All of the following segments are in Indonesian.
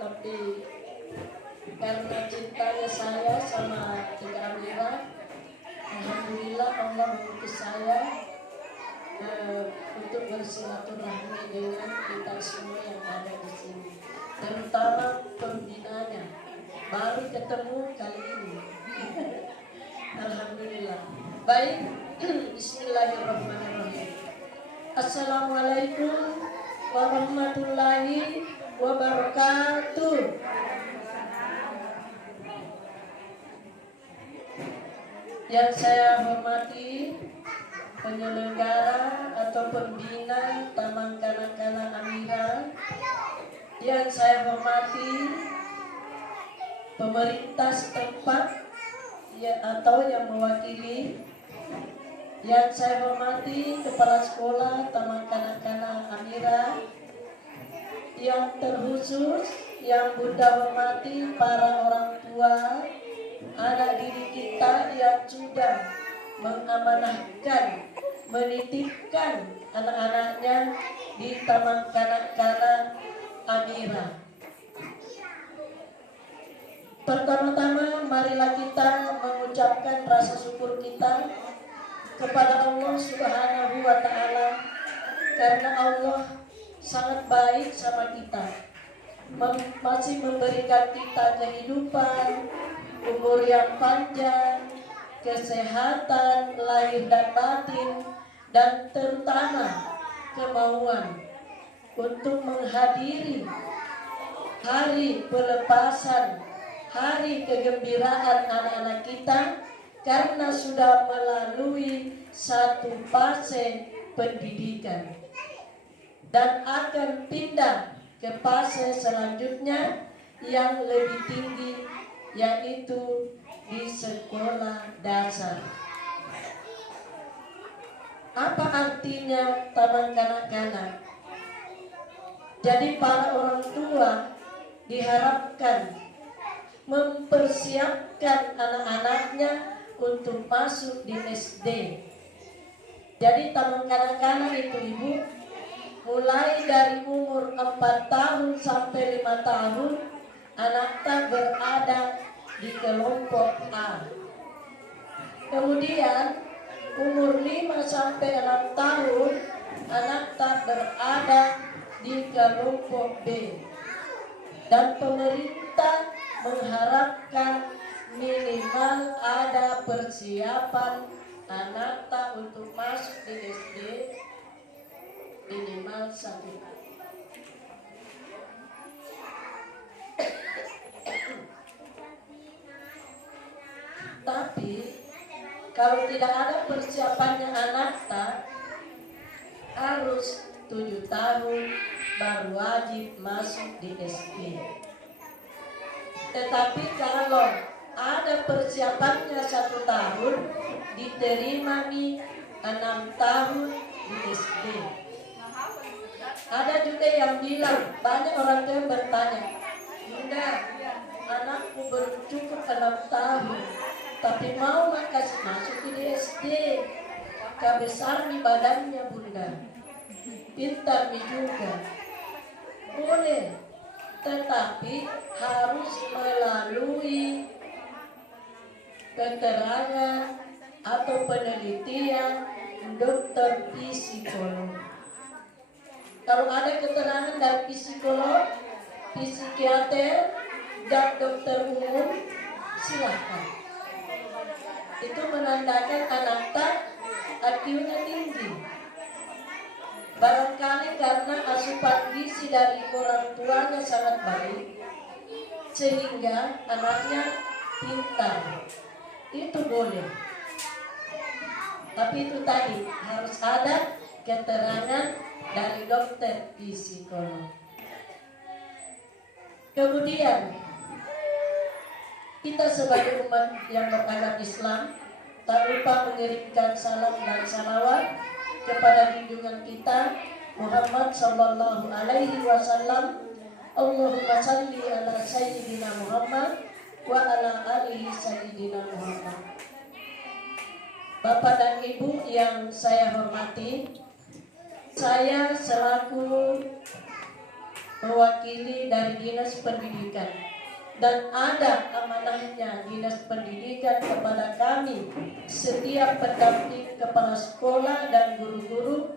tapi karena cintanya saya sama Tika Amira, alhamdulillah Allah mengutus saya untuk bersilaturahmi dengan kita semua yang ada di sini, terutama pembinanya. Baru ketemu kali ini. Alhamdulillah. Baik, bismillahirrahmanirrahim. Assalamualaikum warahmatullahi wabarakatuh. Yang saya hormati penyelenggara atau pembina Taman Kanak-kanak Amira, yang saya hormati pemerintah setempat ya, atau yang mewakili, yang saya hormati kepala sekolah Taman Kanak-kanak Amira, yang terkhusus yang Bunda hormati para orang tua anak didik kita yang sudah mengamanahkan, menitipkan anak-anaknya di Taman Kanak-kanak Amira. Pertama-tama marilah kita mengucapkan rasa syukur kita kepada Allah Subhanahu wa Ta'ala, karena Allah sangat baik sama kita, masih memberikan kita kehidupan, umur yang panjang, kesehatan lahir dan batin, dan terutama kemauan untuk menghadiri hari pelepasan, hari kegembiraan anak-anak kita, karena sudah melalui satu fase pendidikan dan akan pindah ke fase selanjutnya yang lebih tinggi, yaitu di sekolah dasar. Apa artinya Taman Kanak-kanak? Jadi para orang tua diharapkan mempersiapkan anak-anaknya untuk masuk di SD. Jadi Taman Kanak-kanak itu Ibu, mulai dari umur 4 tahun sampai 5 tahun anak berada di kelompok A. Kemudian umur 5 sampai 6 tahun anak berada di kelompok B. Dan pemerintah mengharapkan minimal ada persiapan anak untuk masuk di SD minimal 1 tahun. Tapi kalau tidak ada persiapannya anak harus 7 tahun baru wajib masuk di SD. Tetapi kalau ada persiapannya 1 tahun, diterima nih 6 tahun di SD. Ada juga yang bilang, banyak orang tua yang bertanya, Bunda, anakku baru cukup 6 tahun, tapi mau kasih masuk di SD. Besar nih badannya Bunda, pintar nih juga. Boleh, tetapi harus melalui keterangan atau penelitian dokter psikolog. Kalau ada keterangan dari psikolog, psikiater, dan dokter umum, silahkan. Itu menandakan anak IQ-nya tinggi. Barangkali karena asupan gizi dari orang tuanya sangat baik, sehingga anaknya pintar. Itu boleh. Tapi itu tadi harus ada keterangan dari dokter psikolog. Kemudian kita sebagai umat yang beragama Islam tak lupa mengirimkan salam dan salawat kepada junjungan kita Muhammad sallallahu alaihi wasallam. Allahumma salli ala sayyidina Muhammad wa ala alihi sayyidina Muhammad. Bapak dan Ibu yang saya hormati, saya selaku mewakili dari Dinas Pendidikan, dan ada amanahnya Dinas Pendidikan kepada kami setiap pendamping kepala sekolah dan guru-guru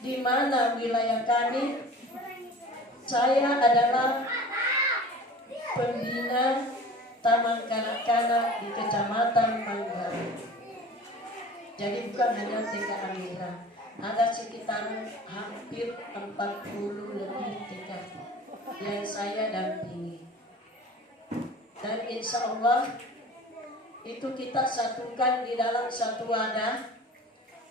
di mana wilayah kami. Saya adalah pembina Taman Kanak-kanak di Kecamatan Manggarai. Jadi bukan hanya TK Amira, ada sekitar hampir 40 lebih TK yang saya dampingi. Dan insya Allah itu kita satukan di dalam satu wadah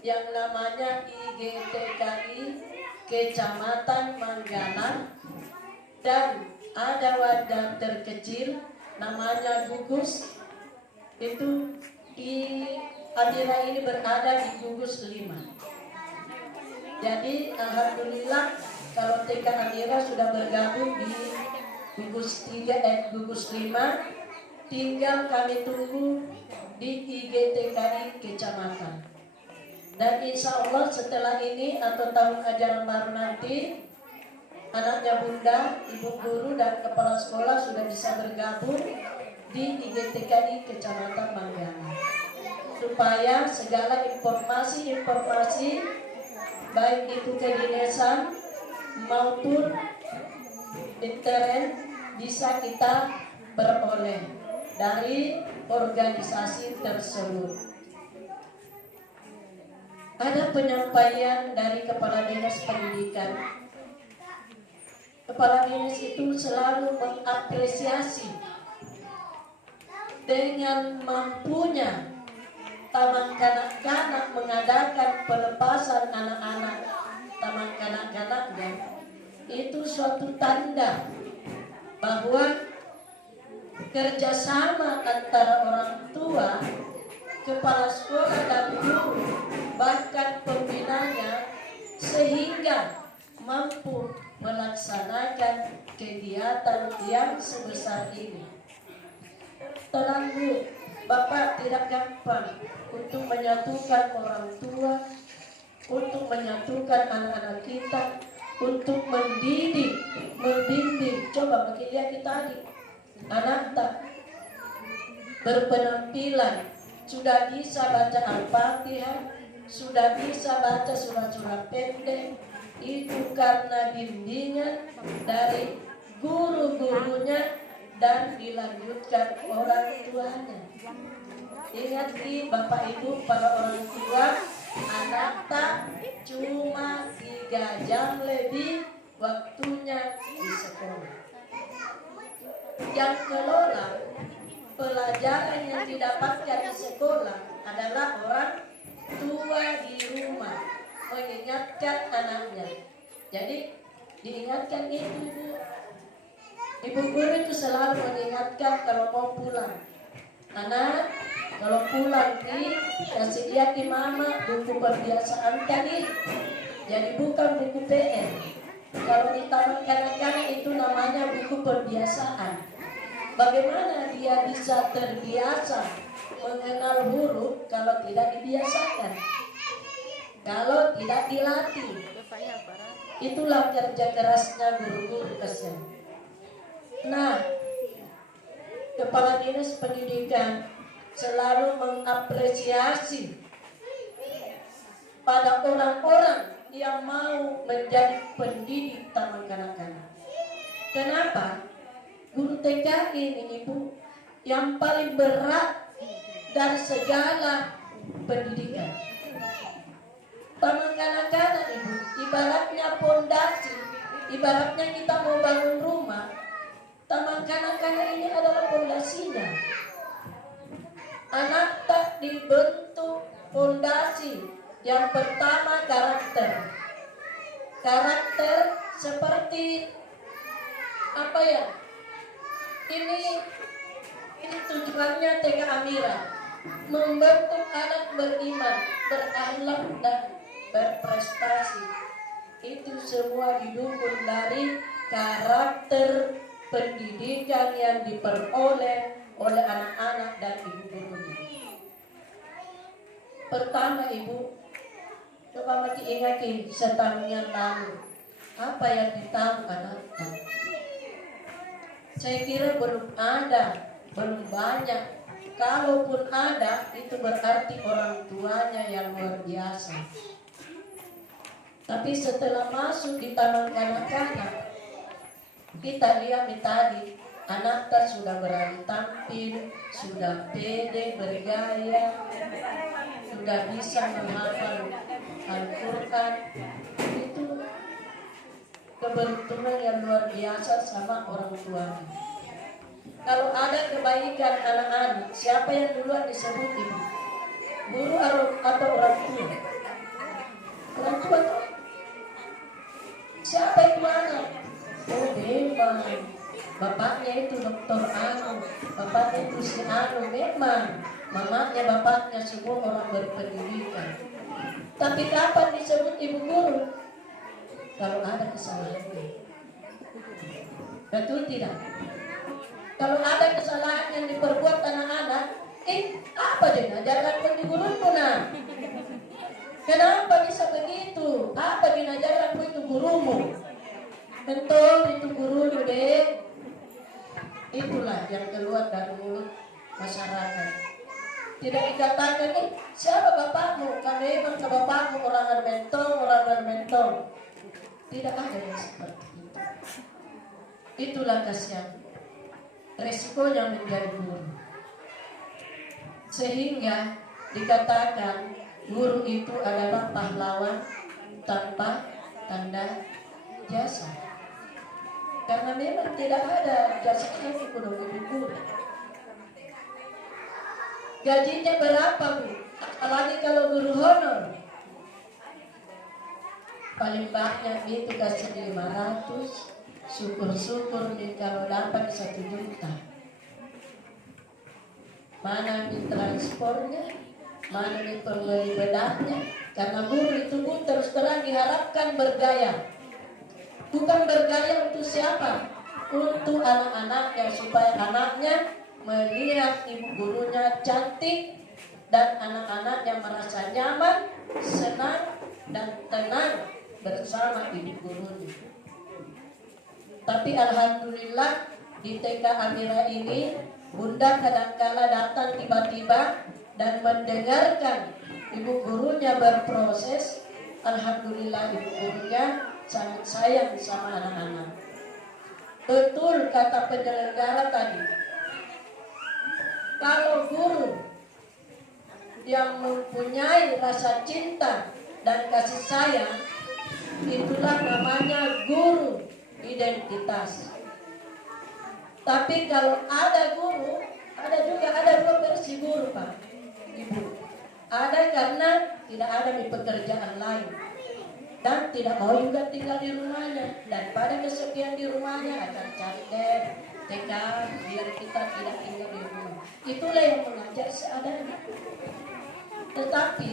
yang namanya IGTKI Kecamatan Manggala, dan ada wadah terkecil namanya gugus. Itu di Amira ini berada di gugus 5. Jadi alhamdulillah kalau TK Amira sudah bergabung di gugus 3 gugus 5, tinggal kami tunggu di IGTKI Kecamatan. Dan insya Allah setelah ini atau tahun ajaran baru nanti, anaknya bunda, ibu guru dan kepala sekolah sudah bisa bergabung di IGTKI Kecamatan Manggala, supaya segala informasi baik itu kedinasan maupun intern bisa kita peroleh dari organisasi tersebut. Ada penyampaian dari Kepala Dinas Pendidikan. Kepala Dinas itu selalu mengapresiasi dengan mampunya Taman Kanak-kanak mengadakan pelepasan anak-anak taman kanak-kanaknya. Itu suatu tanda bahwa kerjasama antara orang tua, kepala sekolah dan guru, bahkan pembinanya, sehingga mampu melaksanakan kegiatan yang sebesar ini. Tenang Bu, Bapak tidak gampang untuk menyatukan orang tua, untuk menyatukan anak-anak kita, untuk mendidik, membimbing. Coba bagi lihat kita tadi, anak tak berpenampilan, sudah bisa baca Al-Fatihah, sudah bisa baca surat-surat pendek. Itu karena bimbingan dari guru-gurunya dan dilanjutkan orang tuanya. Ingat nih Bapak Ibu, para orang tua, anak tak cuma 3 jam lebih waktunya di sekolah. Yang kelola pelajaran yang didapatkan di sekolah adalah orang tua di rumah mengingatkan anaknya. Jadi diingatkan itu ibu guru itu selalu mengingatkan kalau mau pulang, anak kalau pulang nih kasih lihat di mama buku perbiasaan tadi. Jadi bukan buku PR. Kalau di taman kanak-kanak itu namanya buku perbiasaan. Bagaimana dia bisa terbiasa mengenal huruf kalau tidak dibiasakan, kalau tidak dilatih? Itulah kerja kerasnya guru-guru kesian. Nah, Kepala Dinas Pendidikan selalu mengapresiasi pada orang-orang yang mau menjadi pendidik taman kanak-kanak. Kenapa? Guru TK ini Ibu yang paling berat dari segala pendidikan. Taman kanak-kanak Ibu ibaratnya pondasi, ibaratnya kita mau bangun rumah. Taman kanak-kanak ini adalah pondasinya. Anak tak dibentuk pondasi. Yang pertama karakter. Karakter seperti apa ya? Ini tujuannya TK Amira, membentuk anak beriman, berakhlak dan berprestasi. Itu semua didukung dari karakter pendidikan yang diperoleh oleh anak-anak dan ibu-gurunya. Pertama Ibu, coba masih ingat setahun yang lalu apa yang ditahu anaknya. Saya kira belum ada, belum banyak. Kalaupun ada, itu berarti orang tuanya yang luar biasa. Tapi setelah masuk di taman kanak-kanak, kita lihat tadi, anaknya sudah berani tampil, sudah pede, bergaya, sudah bisa menghafal Al-Quran. Itu keberuntungan yang luar biasa sama orang tuanya. Kalau ada kebaikan anak-anak, siapa yang duluan disebut ibu? Guru atau orang tua? Orang tua tuh. Siapa itu anak? Oh memang, bapaknya itu Dokter Anu, bapaknya itu si Anu. Memang, mamanya bapaknya semua orang berpendidikan. Tapi kapan disebut ibu guru? Kalau ada kesalahan. Betul tidak? Kalau ada kesalahan yang diperbuat anak-anak, apa dia ajarkan pun di guru pun nah? Kenapa bisa begitu? Apa dinajarkan pun itu gurumu? Betul itu guru deh. Itulah yang keluar dari mulut masyarakat. Tidak dikatakan siapa bapakmu? Kami memang ke bapakmu orang Armentong. Tidak ada yang seperti itu. Itulah kasihan. Resikonya menjadi guru. Sehingga dikatakan guru itu adalah pahlawan tanpa tanda jasa. Karena memang tidak ada jasanya di guru. Gajinya berapa, Bu? Apalagi kalau guru honor. Paling banyak itu kasih 500. Syukur-syukur nih kalau dapat 1 juta. Mana nih transportnya, mana nih pembeli bedahnya. Karena guru itu Bu terus terang diharapkan bergaya. Bukan bergaya untuk siapa? Untuk anak-anaknya, supaya anaknya melihat ibu gurunya cantik dan anak-anaknya merasa nyaman, senang dan tenang bersama ibu gurunya. Tapi alhamdulillah di TK Amira ini Bunda kadangkala datang tiba-tiba dan mendengarkan ibu gurunya berproses. Alhamdulillah ibu gurunya sangat sayang sama anak-anak. Betul kata penyelenggara tadi. Kalau guru yang mempunyai rasa cinta dan kasih sayang, itulah namanya guru identitas. Tapi kalau ada guru, ada 2 versi guru, Pak, Ibu. Ada karena tidak ada di pekerjaan lain dan tidak mau juga tinggal di rumahnya, daripada kesepian di rumahnya akan cari TK biar kita tidak tinggal di rumah. Itulah yang mengajar seadanya. Tetapi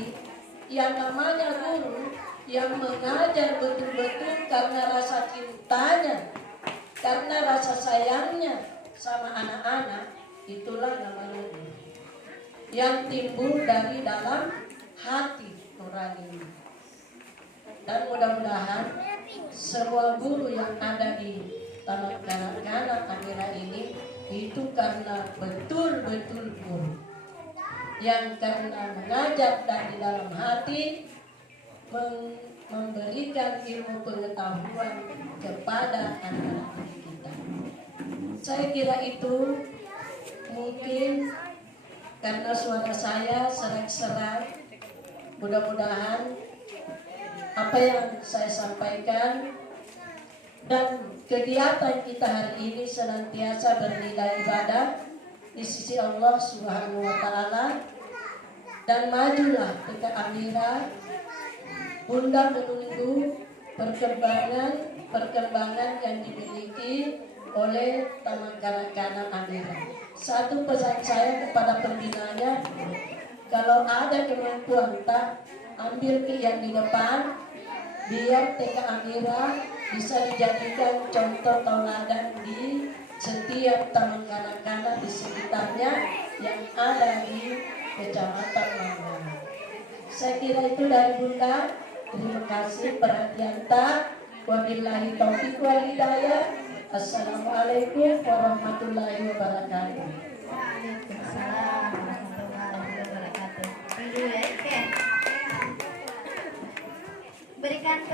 yang namanya guru yang mengajar betul-betul karena rasa cintanya, karena rasa sayangnya sama anak-anak, itulah namanya guru. Yang timbul dari dalam hati nurani. Dan mudah-mudahan semua guru yang ada di Taman Kanak-kanak Amira ini itu karena betul-betul guru yang karena mengajar dari dalam hati, memberikan ilmu pengetahuan kepada anak-anak kita. Saya kira itu mungkin karena suara saya serak-serak. Mudah-mudahan apa yang saya sampaikan dan kegiatan kita hari ini senantiasa bernilai ibadah di sisi Allah Subhanahu wa Ta'ala, dan majulah TK Amira. Bunda menunggu perkembangan yang dimiliki oleh Taman Kanak-kanak Amira. Satu pesan saya kepada pembinanya, kalau ada kemampuan tak ambil yang di depan, biar TK Amira bisa dijadikan contoh tauladan di setiap taman kanak-kanak di sekitarnya yang ada di Kecamatan Manggarai. Saya kira itu dari Bunda. Terima kasih perhatian tak. Wabillahi taufiq wal hidayah. Assalamualaikum warahmatullahi wabarakatuh.